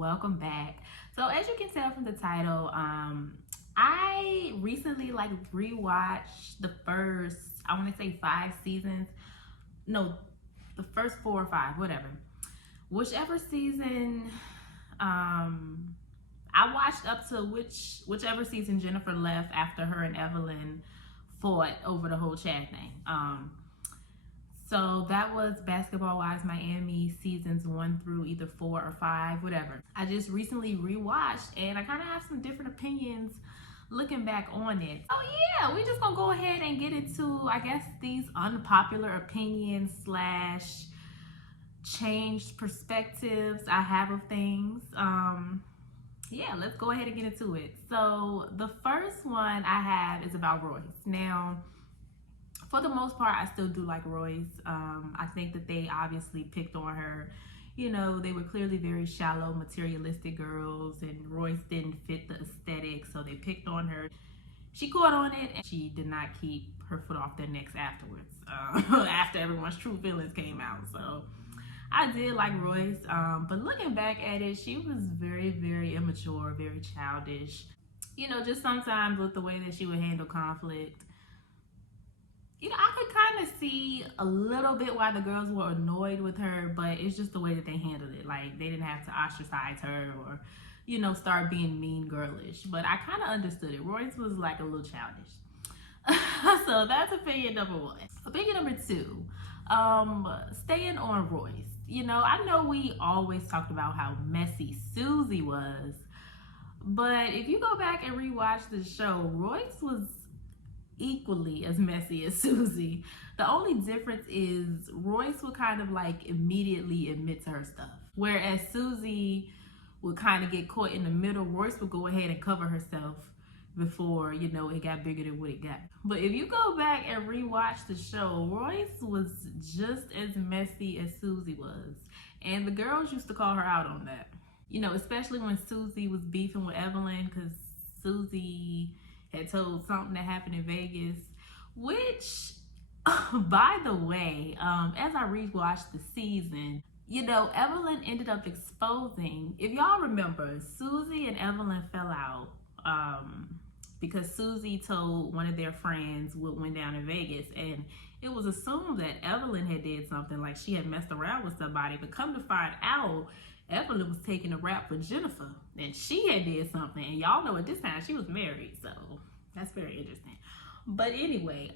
welcome back. So as you can tell from the title, I recently rewatched the first, I want to say 5 seasons. No, the first 4 or 5, whatever. Whichever season, I watched up to whichever season Jennifer left after her and Evelyn fought over the whole Chad thing. So that was Basketball Wives Miami seasons 1 through either 4 or 5, whatever. I just recently rewatched and I kind of have some different opinions looking back on it. Oh yeah, we just gonna go ahead and get into, I guess, these unpopular opinions slash changed perspectives I have of things. Yeah, let's go ahead and get into it. So the first one I have is about Royce. Now, for the most part, I still do like Royce. I think that they obviously picked on her. You know, they were clearly very shallow, materialistic girls, and Royce didn't fit the aesthetic, so they picked on her. She caught on it, and she did not keep her foot off their necks afterwards, after everyone's true feelings came out. So I did like Royce, but looking back at it, she was very, very immature, very childish. You know, just sometimes with the way that she would handle conflict. You know, I could kind of see a little bit why the girls were annoyed with her, but it's just the way that they handled it. Like, they didn't have to ostracize her or, you know, start being mean girlish. But I kind of understood it. Royce was like a little childish. So that's opinion number 1. Opinion number 2, staying on Royce. You know, I know we always talked about how messy Susie was, but if you go back and rewatch the show, Royce was equally as messy as Susie. The only difference is Royce would kind of like immediately admit to her stuff, whereas Susie would kind of get caught in the middle. Royce would go ahead and cover herself before, you know, it got bigger than what it got. But if you go back and rewatch the show, Royce was just as messy as Susie was, and the girls used to call her out on that. You know, especially when Susie was beefing with Evelyn because Susie had told something that happened in Vegas, which, by the way, as I rewatched the season, you know, Evelyn ended up exposing, if y'all remember, Susie and Evelyn fell out because Susie told one of their friends what went down in Vegas, and it was assumed that Evelyn had did something, like she had messed around with somebody, but come to find out, Evelyn was taking a rap for Jennifer, and she had did something, and y'all know at this time she was married, so that's very interesting. But anyway,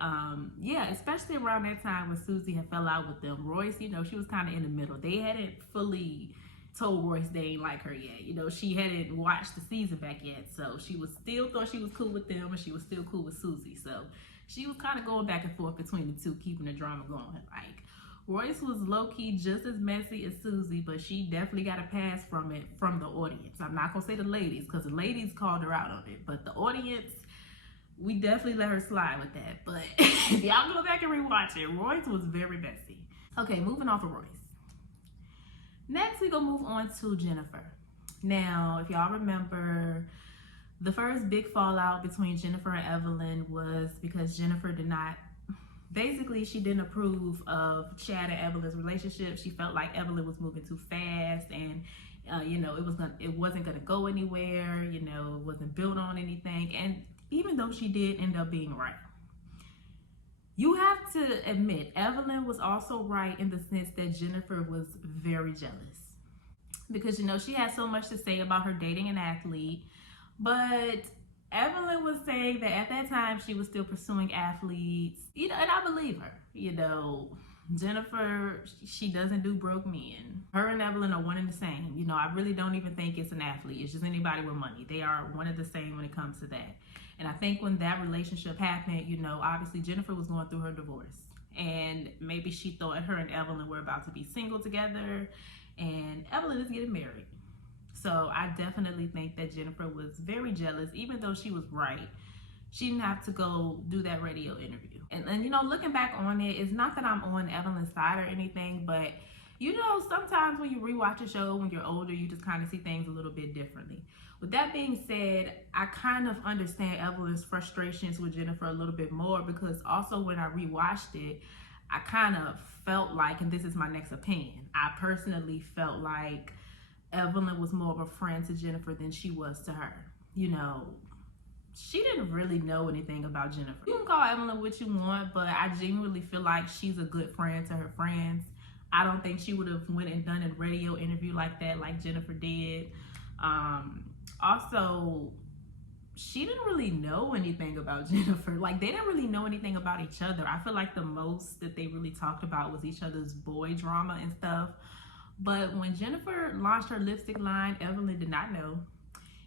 yeah, especially around that time when Susie had fell out with them, Royce, you know, she was kind of in the middle. They hadn't fully told Royce they ain't like her yet. You know, she hadn't watched the season back yet, so she was still thought she was cool with them, and she was still cool with Susie. So she was kind of going back and forth between the two, keeping the drama going. Like, Royce was low-key just as messy as Susie, but she definitely got a pass from it from the audience. I'm not gonna say the ladies, because the ladies called her out on it, but the audience, we definitely let her slide with that. But if y'all go back and rewatch it, Royce was very messy. Okay, moving off of Royce. Next, we gonna move on to Jennifer. Now, if y'all remember, the first big fallout between Jennifer and Evelyn was because Jennifer did not, basically she didn't approve of Chad and Evelyn's relationship. She felt like Evelyn was moving too fast, and you know, it wasn't gonna go anywhere. You know, it wasn't built on anything. And even though she did end up being right, you have to admit Evelyn was also right in the sense that Jennifer was very jealous, because, you know, she had so much to say about her dating an athlete, but Evelyn was saying that at that time she was still pursuing athletes, you know, and I believe her. You know, Jennifer, she doesn't do broke men. Her and Evelyn are one and the same. You know, I really don't even think it's an athlete. It's just anybody with money. They are one and the same when it comes to that. And I think when that relationship happened, you know, obviously Jennifer was going through her divorce, and maybe she thought her and Evelyn were about to be single together, and Evelyn is getting married. So I definitely think that Jennifer was very jealous, even though she was right. She didn't have to go do that radio interview. And you know, looking back on it, it's not that I'm on Evelyn's side or anything, but you know, sometimes when you rewatch a show when you're older, you just kind of see things a little bit differently. With that being said, I kind of understand Evelyn's frustrations with Jennifer a little bit more, because also when I rewatched it, I kind of felt like, and this is my next opinion, I personally felt like Evelyn was more of a friend to Jennifer than she was to her. You know, she didn't really know anything about Jennifer. You can call Evelyn what you want, but I genuinely feel like she's a good friend to her friends. I don't think she would have went and done a radio interview like that like Jennifer did. Also, she didn't really know anything about Jennifer. Like, they didn't really know anything about each other. I feel like the most that they really talked about was each other's boy drama and stuff. But when Jennifer launched her lipstick line, Evelyn did not know.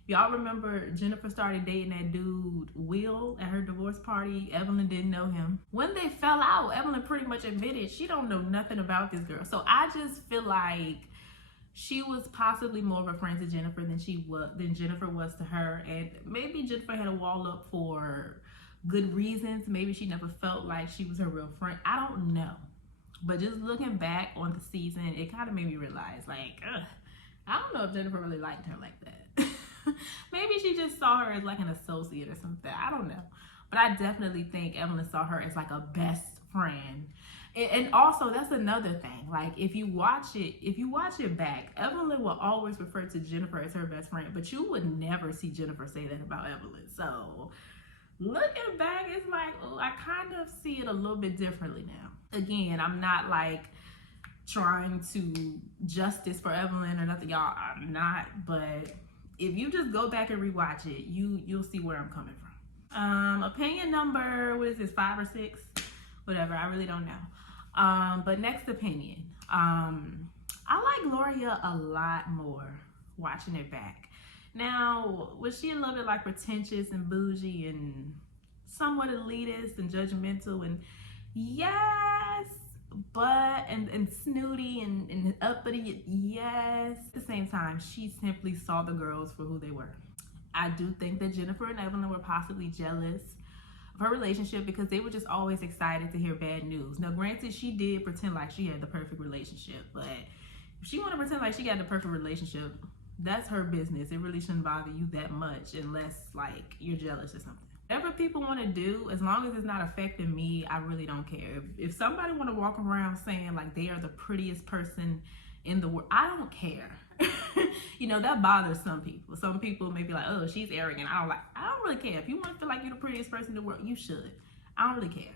Y'all remember Jennifer started dating that dude, Will, at her divorce party. Evelyn didn't know him. When they fell out, Evelyn pretty much admitted she don't know nothing about this girl. So I just feel like she was possibly more of a friend to Jennifer than Jennifer was to her. And maybe Jennifer had a wall up for good reasons. Maybe she never felt like she was her real friend. I don't know. But just looking back on the season, it kind of made me realize, like, I don't know if Jennifer really liked her like that. Maybe she just saw her as like an associate or something. I don't know. But I definitely think Evelyn saw her as like a best friend. And also, that's another thing. Like, if you watch it back, Evelyn will always refer to Jennifer as her best friend, but you would never see Jennifer say that about Evelyn. So, looking back, it's like, oh, I kind of see it a little bit differently now. Again, I'm not like trying to justice for Evelyn or nothing, y'all. I'm not. But if you just go back and rewatch it, you'll see where I'm coming from. Opinion number, what is this, 5 or 6? Whatever, I really don't know. But next opinion. I like Gloria a lot more watching it back. Now, was she a little bit like pretentious and bougie and somewhat elitist and judgmental? And yes, but and snooty and uppity, yes. At the same time, she simply saw the girls for who they were. I do think that Jennifer and Evelyn were possibly jealous of her relationship because they were just always excited to hear bad news. Now, granted, she did pretend like she had the perfect relationship, but if she want to pretend like she got the perfect relationship, that's her business. It really shouldn't bother you that much unless, like, you're jealous or something. Whatever people want to do, as long as it's not affecting me, I really don't care. If somebody want to walk around saying like they are the prettiest person in the world, I don't care. You know, that bothers some people. Some people may be like, oh, she's arrogant. I don't really care. If you want to feel like you're the prettiest person in the world, you should. I don't really care.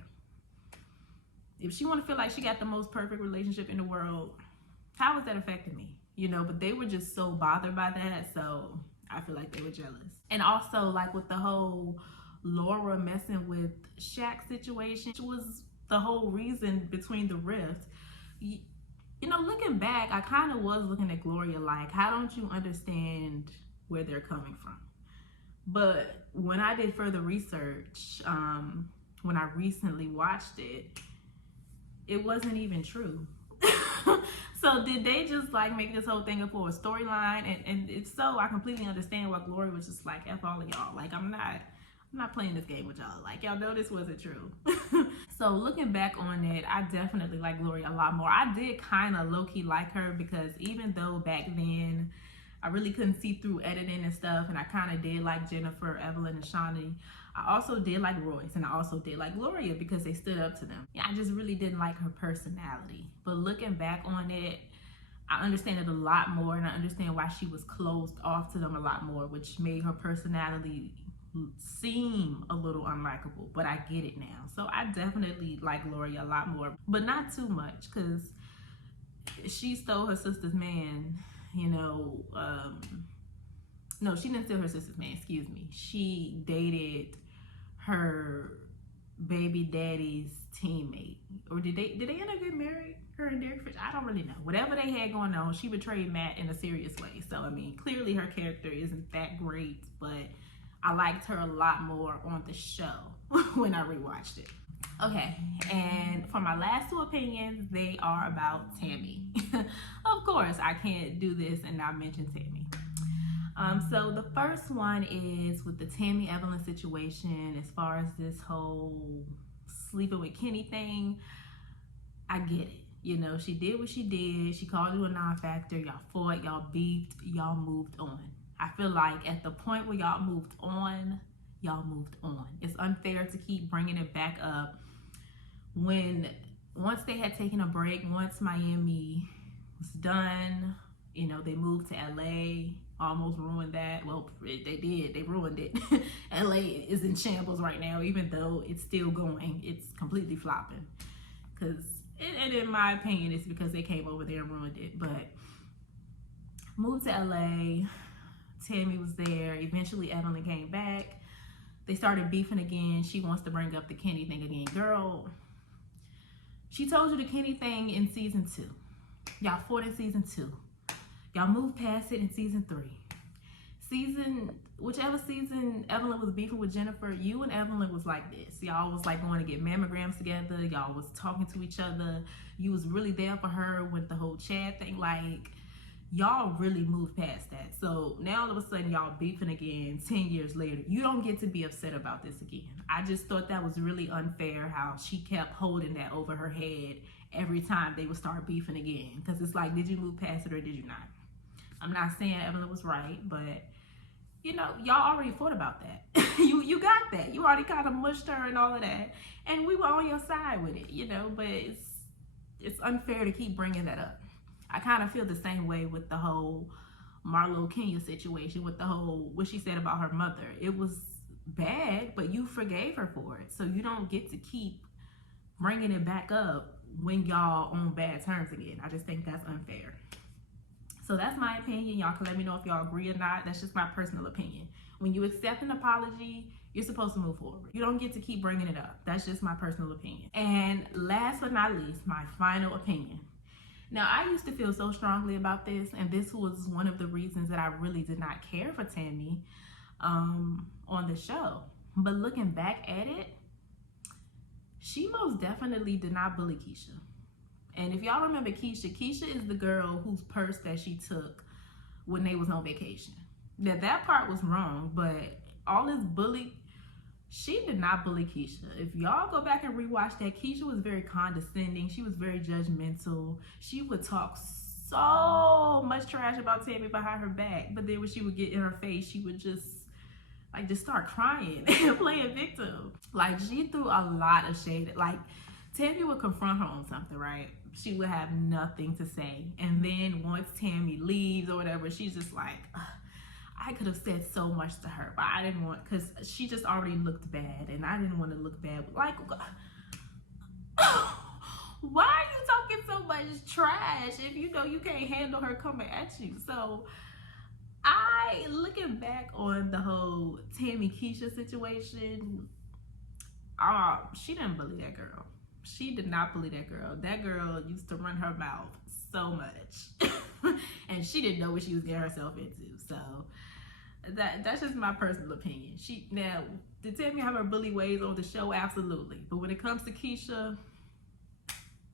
If she want to feel like she got the most perfect relationship in the world, how is that affecting me? You know, but they were just so bothered by that, so I feel like they were jealous. And also, like, with the whole Laura messing with Shaq situation, which was the whole reason between the rift. You know, looking back, I kind of was looking at Gloria like, how don't you understand where they're coming from? But when I did further research, when I recently watched it, it wasn't even true. So did they just like make this whole thing up for a storyline? And if so, I completely understand why Gloria was just like, F all of y'all. Like, I'm not playing this game with y'all. Like, y'all know this wasn't true. So looking back on it, I definitely like Gloria a lot more. I did kind of low-key like her because even though back then I really couldn't see through editing and stuff, and I kind of did like Jennifer, Evelyn, and Shawnee, I also did like Royce, and I also did like Gloria because they stood up to them. Yeah, I just really didn't like her personality. But looking back on it, I understand it a lot more, and I understand why she was closed off to them a lot more, which made her personality seem a little unlikable. But I get it now. So I definitely like Gloria a lot more, but not too much, because she stole her sister's man, you know. No, she didn't steal her sister's man, excuse me. She dated her baby daddy's teammate. Or did they end up getting married, her and Derek Fisher? I don't really know. Whatever they had going on, she betrayed Matt in a serious way. So, I mean, clearly her character isn't that great, but I liked her a lot more on the show when I rewatched it. Okay, and for my last 2 opinions, they are about Tammy. Of course, I can't do this and not mention Tammy. So the first one is with the Tammy Evelyn situation. As far as this whole sleeping with Kenny thing, I get it. You know, she did what she did. She called you a non-factor. Y'all fought, y'all beefed, y'all moved on. I feel like at the point where y'all moved on, y'all moved on. It's unfair to keep bringing it back up once they had taken a break, once Miami was done You know, they moved to LA, almost ruined that. Well, they did, they ruined it. LA is in shambles right now, even though it's still going. It's completely flopping. And in my opinion, it's because they came over there and ruined it. But moved to LA, Tammy was there. Eventually, Evelyn came back. They started beefing again. She wants to bring up the Kenny thing again. Girl, she told you the Kenny thing in season 2. Y'all fought in season 2. Y'all moved past it in season 3. Whichever season Evelyn was beefing with Jennifer, you and Evelyn was like this. Y'all was like going to get mammograms together. Y'all was talking to each other. You was really there for her with the whole Chad thing. Like, y'all really moved past that. So now all of a sudden y'all beefing again 10 years later. You don't get to be upset about this again. I just thought that was really unfair how she kept holding that over her head every time they would start beefing again. Because it's like, did you move past it or did you not? I'm not saying Evelyn was right, but you know, y'all already fought about that. you got that. You already kind of mushed her and all of that. And we were on your side with it, you know, but it's unfair to keep bringing that up. I kind of feel the same way with the whole Marlo Kenya situation, with the whole, what she said about her mother. It was bad, but you forgave her for it. So you don't get to keep bringing it back up when y'all on bad terms again. I just think that's unfair. So that's my opinion. Y'all can let me know if y'all agree or not. That's just my personal opinion. When you accept an apology, you're supposed to move forward. You don't get to keep bringing it up. That's just my personal opinion. And last but not least, my final opinion. Now, I used to feel so strongly about this, and this was one of the reasons that I really did not care for Tammy on the show. But looking back at it, she most definitely did not bully Kesha. And if y'all remember Kesha is the girl whose purse that she took when they was on vacation. Now, that part was wrong, but all this bully, she did not bully Kesha. If y'all go back and rewatch that, Kesha was very condescending. She was very judgmental. She would talk so much trash about Tammy behind her back, but then when she would get in her face, she would just start crying and playing victim. Like, she threw a lot of shade. Like, Tammy would confront her on something, right? She would have nothing to say. And then once Tammy leaves or whatever, she's just like, I could have said so much to her, but I didn't want, because she just already looked bad, and I didn't want to look bad. Like, why are you talking so much trash if you know you can't handle her coming at you? So, looking back on the whole Tammy Kesha situation, she didn't bully that girl. She did not bully that girl. That girl used to run her mouth so much. And she didn't know what she was getting herself into. So that's just my personal opinion. Now, did Tammy have her bully ways on the show? Absolutely. But when it comes to Kesha,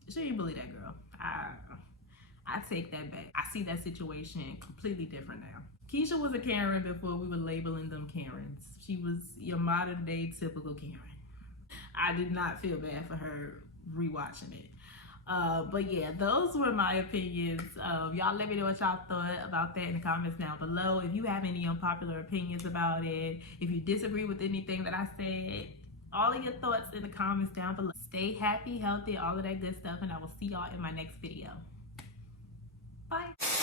she didn't bully that girl. I take that back. I see that situation completely different now. Kesha was a Karen before we were labeling them Karens. She was your modern day typical Karen. I did not feel bad for her rewatching it. But yeah, those were my opinions. Y'all let me know what y'all thought about that in the comments down below. If you have any unpopular opinions about it, if you disagree with anything that I said, all of your thoughts in the comments down below. Stay happy, healthy, all of that good stuff, and I will see y'all in my next video. Bye.